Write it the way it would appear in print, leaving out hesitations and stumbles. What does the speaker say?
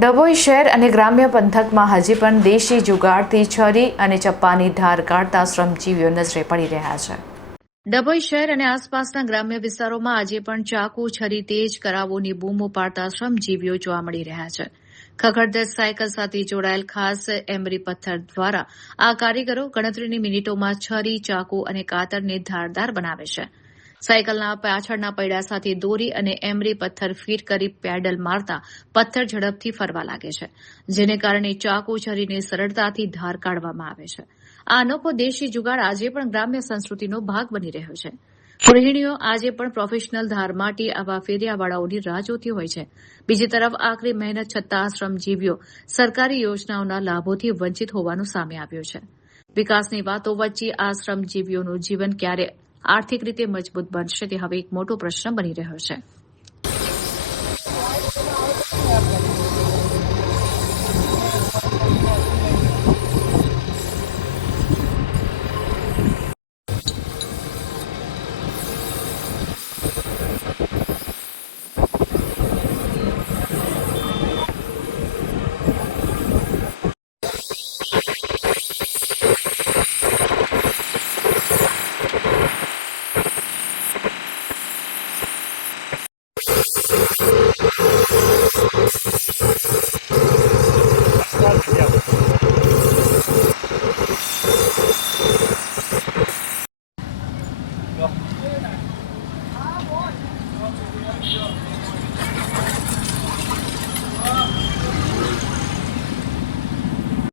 ડભોઈ શહેર અને ગ્રામ્ય પંથકમાં હજી પણ દેશી જુગાડથી છરી અને ચપ્પાની ધાર કાઢતા શ્રમજીવીઓ નજરે પડી રહ્યા છે. ડભોઈ શહેર અને આસપાસના ગ્રામ્ય વિસ્તારોમાં આજે પણ ચાકુ, છરી, તેજ કરાવોની બૂમો પાડતા શ્રમજીવીઓ જોવા મળી રહ્યા છે. ખખડધજ સાયકલ સાથે જોડાયેલ ખાસ એમરી પથ્થર દ્વારા આ કારીગરો ગણતરીની મિનિટોમાં છરી, ચાકુ અને કાતરને ધારદાર બનાવે છે. સાયકલના પાછળના પૈડા સાથે દોરી અને એમરી પથ્થર ફીટ કરી પેડલ મારતા પથ્થર ઝડપથી ફરવા લાગે છે, જેને કારણે ચાકુ, છરીને સરળતાથી ધાર કાઢવામાં આવે છે. આ અનોખો દેશી જુગાડ આજે પણ ગ્રામ્ય સંસ્કૃતિનો ભાગ બની રહ્યો છે. ગૃહિણીઓ આજે પણ પ્રોફેશનલ ધાર માટે આવા ફેરિયાવાળાઓની રાહ જોતી હોય છે. બીજી તરફ આકરી મહેનત છતાં શ્રમજીવીઓ સરકારી યોજનાઓના લાભોથી વંચિત હોવાનું સામે આવ્યું છે. વિકાસની વાતો વચ્ચે આ શ્રમજીવીઓનું જીવન ક્યારે આર્થિક રીતે મજબૂત બનશે તે હવે એક મોટો પ્રશ્ન બની રહ્યો છે.